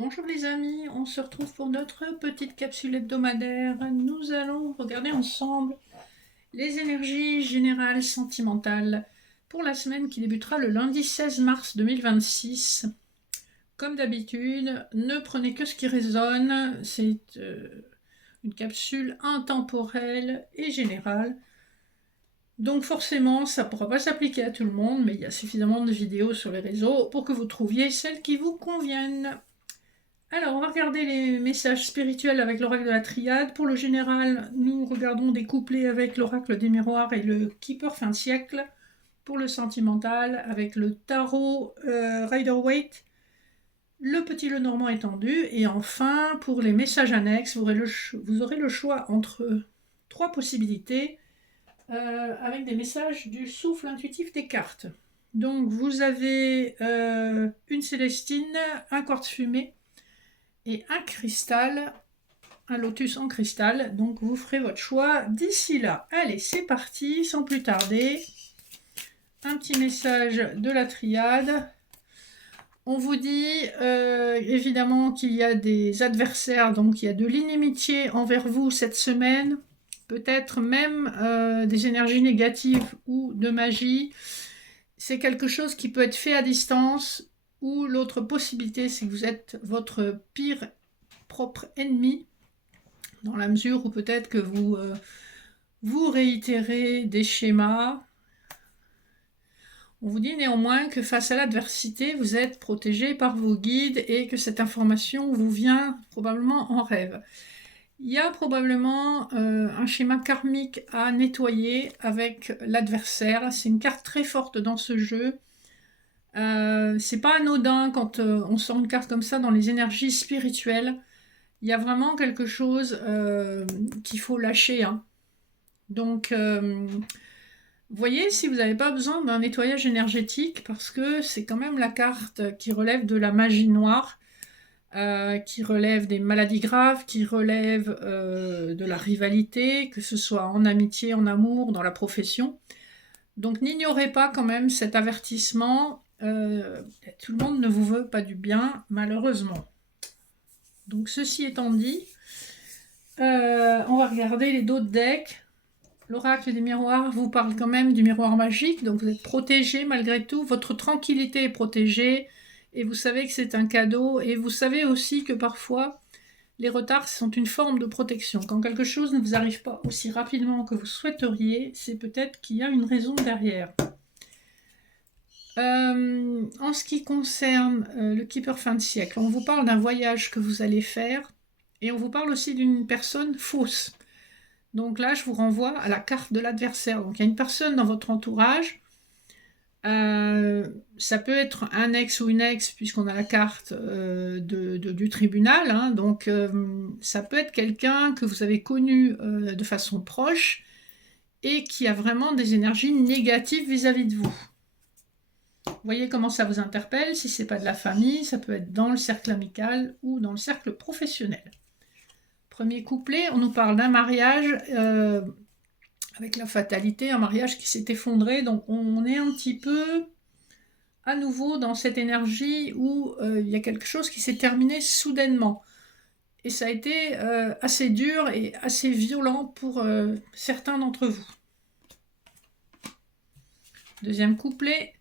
Bonjour les amis, on se retrouve pour notre petite capsule hebdomadaire. Nous allons regarder ensemble les énergies générales sentimentales pour la semaine qui débutera le lundi 16 mars 2026. Comme d'habitude, ne prenez que ce qui résonne, c'est une capsule intemporelle et générale. Donc forcément, ça ne pourra pas s'appliquer à tout le monde, mais il y a suffisamment de vidéos sur les réseaux pour que vous trouviez celles qui vous conviennent. Alors, on va regarder les messages spirituels avec l'oracle de la triade. Pour le général, nous regardons des couplets avec l'oracle des miroirs et le Keeper fin de siècle. Pour le sentimental, avec le tarot Rider-Waite, le petit Lenormand étendu. Et enfin, pour les messages annexes, vous aurez le choix entre trois possibilités avec des messages du souffle intuitif des cartes. Donc, vous avez une Célestine, un quartz fumé, et un cristal, un lotus en cristal. Donc vous ferez votre choix d'ici là. Allez, c'est parti, sans plus tarder. Un petit message de la triade. On vous dit évidemment qu'il y a des adversaires, donc il y a de l'inimitié envers vous cette semaine, peut-être même des énergies négatives ou de magie. C'est quelque chose qui peut être fait à distance, ou l'autre possibilité, c'est que vous êtes votre pire propre ennemi, dans la mesure où peut-être que vous réitérez des schémas. On vous dit néanmoins que face à l'adversité, vous êtes protégé par vos guides et que cette information vous vient probablement en rêve. Il y a probablement un schéma karmique à nettoyer avec l'adversaire. C'est une carte très forte dans ce jeu. C'est pas anodin quand on sort une carte comme ça dans les énergies spirituelles. Il y a vraiment quelque chose qu'il faut lâcher. Hein. Donc, vous voyez, si vous n'avez pas besoin d'un nettoyage énergétique, parce que c'est quand même la carte qui relève de la magie noire, qui relève des maladies graves, qui relève de la rivalité, que ce soit en amitié, en amour, dans la profession. Donc n'ignorez pas quand même cet avertissement. Tout le monde ne vous veut pas du bien, malheureusement. Donc ceci étant dit, on va regarder les d'autres decks. L'oracle des miroirs vous parle quand même du miroir magique, donc vous êtes protégé malgré tout. Votre tranquillité est protégée et vous savez que c'est un cadeau. Et vous savez aussi que parfois, les retards sont une forme de protection. Quand quelque chose ne vous arrive pas aussi rapidement que vous souhaiteriez, c'est peut-être qu'il y a une raison derrière. En ce qui concerne le Keeper fin de siècle, on vous parle d'un voyage que vous allez faire et on vous parle aussi d'une personne fausse. Donc là, je vous renvoie à la carte de l'adversaire. Donc il y a une personne dans votre entourage. Ça peut être un ex ou une ex, puisqu'on a la carte du tribunal. Hein. Donc ça peut être quelqu'un que vous avez connu de façon proche et qui a vraiment des énergies négatives vis-à-vis de vous. Vous voyez comment ça vous interpelle. Si ce n'est pas de la famille, ça peut être dans le cercle amical ou dans le cercle professionnel. Premier couplet, on nous parle d'un mariage avec la fatalité, un mariage qui s'est effondré. Donc on est un petit peu à nouveau dans cette énergie où il y a quelque chose qui s'est terminé soudainement. Et ça a été assez dur et assez violent pour certains d'entre vous. Deuxième couplet.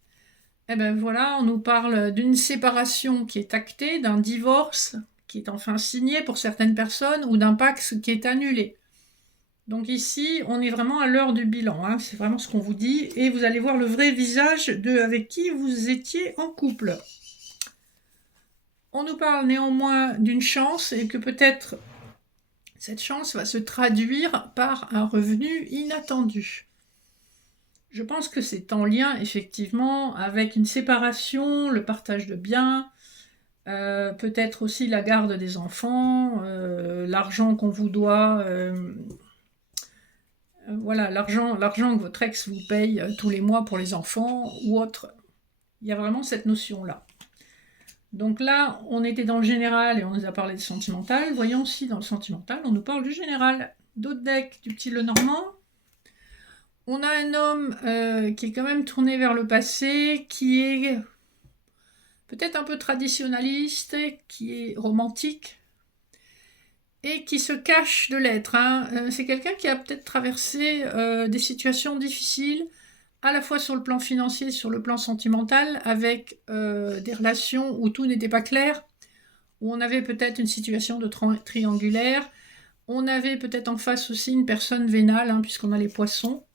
Eh ben voilà, on nous parle d'une séparation qui est actée, d'un divorce qui est enfin signé pour certaines personnes ou d'un pacte qui est annulé. Donc ici, on est vraiment à l'heure du bilan, hein, c'est vraiment ce qu'on vous dit, et vous allez voir le vrai visage de avec qui vous étiez en couple. On nous parle néanmoins d'une chance et que peut-être cette chance va se traduire par un revenu inattendu. Je pense que c'est en lien effectivement avec une séparation, le partage de biens, peut-être aussi la garde des enfants, l'argent qu'on vous doit, voilà, l'argent que votre ex vous paye tous les mois pour les enfants ou autre. Il y a vraiment cette notion-là. Donc là, on était dans le général et on nous a parlé du sentimental. Voyons si dans le sentimental, on nous parle du général. D'autres decks, du petit Lenormand. On a un homme qui est quand même tourné vers le passé, qui est peut-être un peu traditionnaliste, qui est romantique, et qui se cache de l'être. C'est quelqu'un qui a peut-être traversé des situations difficiles, à la fois sur le plan financier et sur le plan sentimental, avec des relations où tout n'était pas clair, où on avait peut-être une situation de triangulaire, on avait peut-être en face aussi une personne vénale, puisqu'on a les poissons.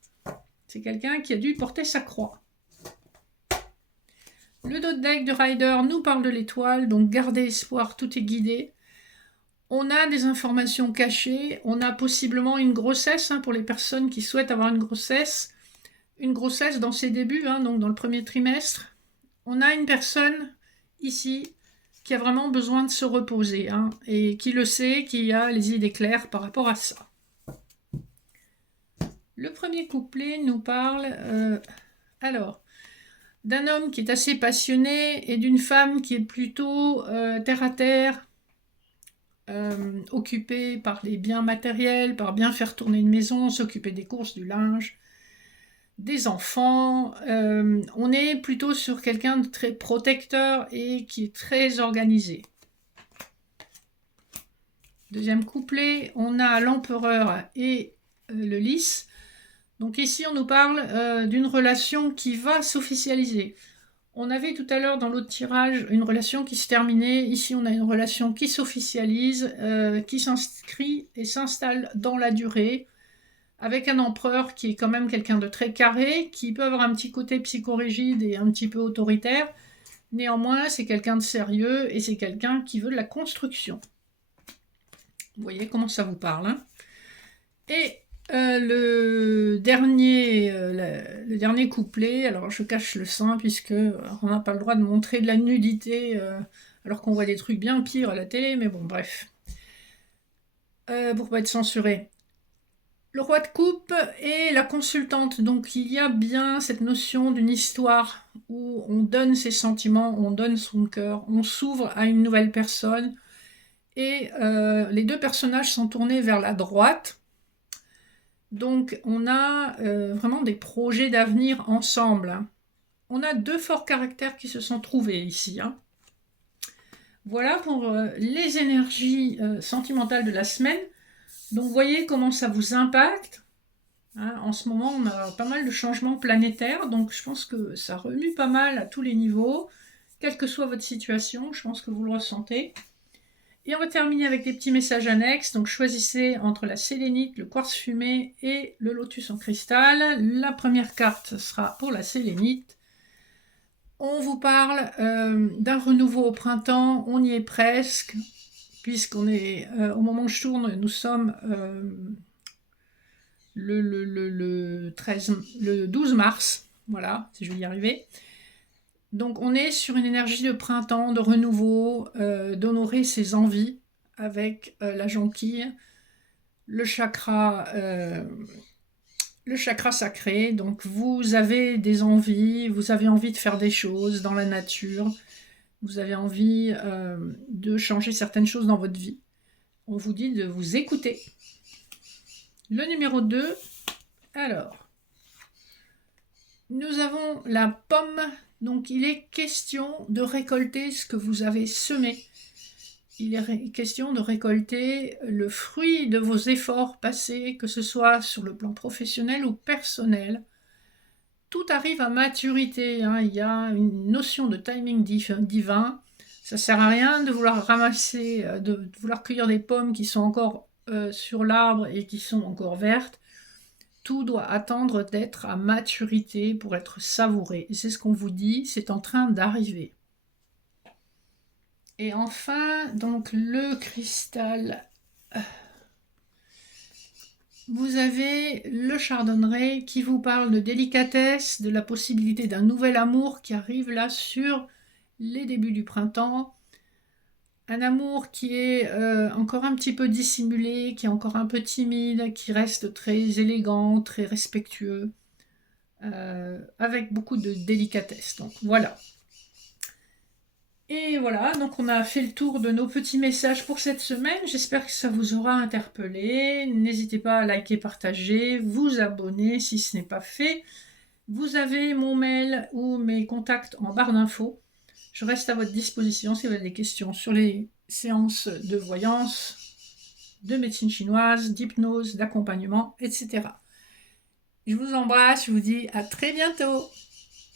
C'est quelqu'un qui a dû porter sa croix. Le dos de deck de Rider nous parle de l'étoile, donc gardez espoir, tout est guidé. On a des informations cachées, on a possiblement une grossesse pour les personnes qui souhaitent avoir une grossesse dans ses débuts, donc dans le premier trimestre. On a une personne ici qui a vraiment besoin de se reposer et qui le sait, qui a les idées claires par rapport à ça. Le premier couplet nous parle d'un homme qui est assez passionné et d'une femme qui est plutôt terre à terre, occupée par les biens matériels, par bien faire tourner une maison, s'occuper des courses, du linge, des enfants. On est plutôt sur quelqu'un de très protecteur et qui est très organisé. Deuxième couplet, on a l'empereur et le lys. Donc ici, on nous parle d'une relation qui va s'officialiser. On avait tout à l'heure dans l'autre tirage une relation qui se terminait. Ici, on a une relation qui s'officialise, qui s'inscrit et s'installe dans la durée, avec un empereur qui est quand même quelqu'un de très carré, qui peut avoir un petit côté psychorigide et un petit peu autoritaire. Néanmoins, c'est quelqu'un de sérieux et c'est quelqu'un qui veut de la construction. Vous voyez comment ça vous parle. Et le dernier couplet, alors je cache le sein puisque on n'a pas le droit de montrer de la nudité alors qu'on voit des trucs bien pires à la télé, mais bon, bref. Pour pas être censuré. Le roi de coupe et la consultante, donc il y a bien cette notion d'une histoire où on donne ses sentiments, on donne son cœur, on s'ouvre à une nouvelle personne, et les deux personnages sont tournés vers la droite. Donc on a vraiment des projets d'avenir ensemble. On a deux forts caractères qui se sont trouvés ici. Voilà pour les énergies sentimentales de la semaine. Donc vous voyez comment ça vous impacte. En ce moment, on a pas mal de changements planétaires, donc je pense que ça remue pas mal à tous les niveaux. Quelle que soit votre situation, je pense que vous le ressentez. Et on va terminer avec des petits messages annexes. Donc choisissez entre la sélénite, le quartz fumé et le lotus en cristal. La première carte sera pour la sélénite. On vous parle d'un renouveau au printemps. On y est presque, puisqu'on est au moment où je tourne, nous sommes le 12 mars. Voilà, si je vais y arriver. Donc on est sur une énergie de printemps, de renouveau, d'honorer ses envies avec la jonquille, le chakra sacré. Donc vous avez des envies, vous avez envie de faire des choses dans la nature, vous avez envie de changer certaines choses dans votre vie. On vous dit de vous écouter. Le numéro 2, alors, nous avons la pomme. Donc il est question de récolter ce que vous avez semé. Il est question de récolter le fruit de vos efforts passés, que ce soit sur le plan professionnel ou personnel. Tout arrive à maturité. Il y a une notion de timing divin. Ça ne sert à rien de vouloir ramasser, de vouloir cueillir des pommes qui sont encore sur l'arbre et qui sont encore vertes. Tout doit attendre d'être à maturité pour être savouré. Et c'est ce qu'on vous dit, c'est en train d'arriver. Et enfin, donc le cristal. Vous avez le chardonneret qui vous parle de délicatesse, de la possibilité d'un nouvel amour qui arrive là sur les débuts du printemps. Un amour qui est encore un petit peu dissimulé, qui est encore un peu timide, qui reste très élégant, très respectueux, avec beaucoup de délicatesse. Donc voilà. Et voilà, donc on a fait le tour de nos petits messages pour cette semaine. J'espère que ça vous aura interpellé. N'hésitez pas à liker, partager, vous abonner si ce n'est pas fait. Vous avez mon mail ou mes contacts en barre d'infos. Je reste à votre disposition si vous avez des questions sur les séances de voyance, de médecine chinoise, d'hypnose, d'accompagnement, etc. Je vous embrasse, je vous dis à très bientôt.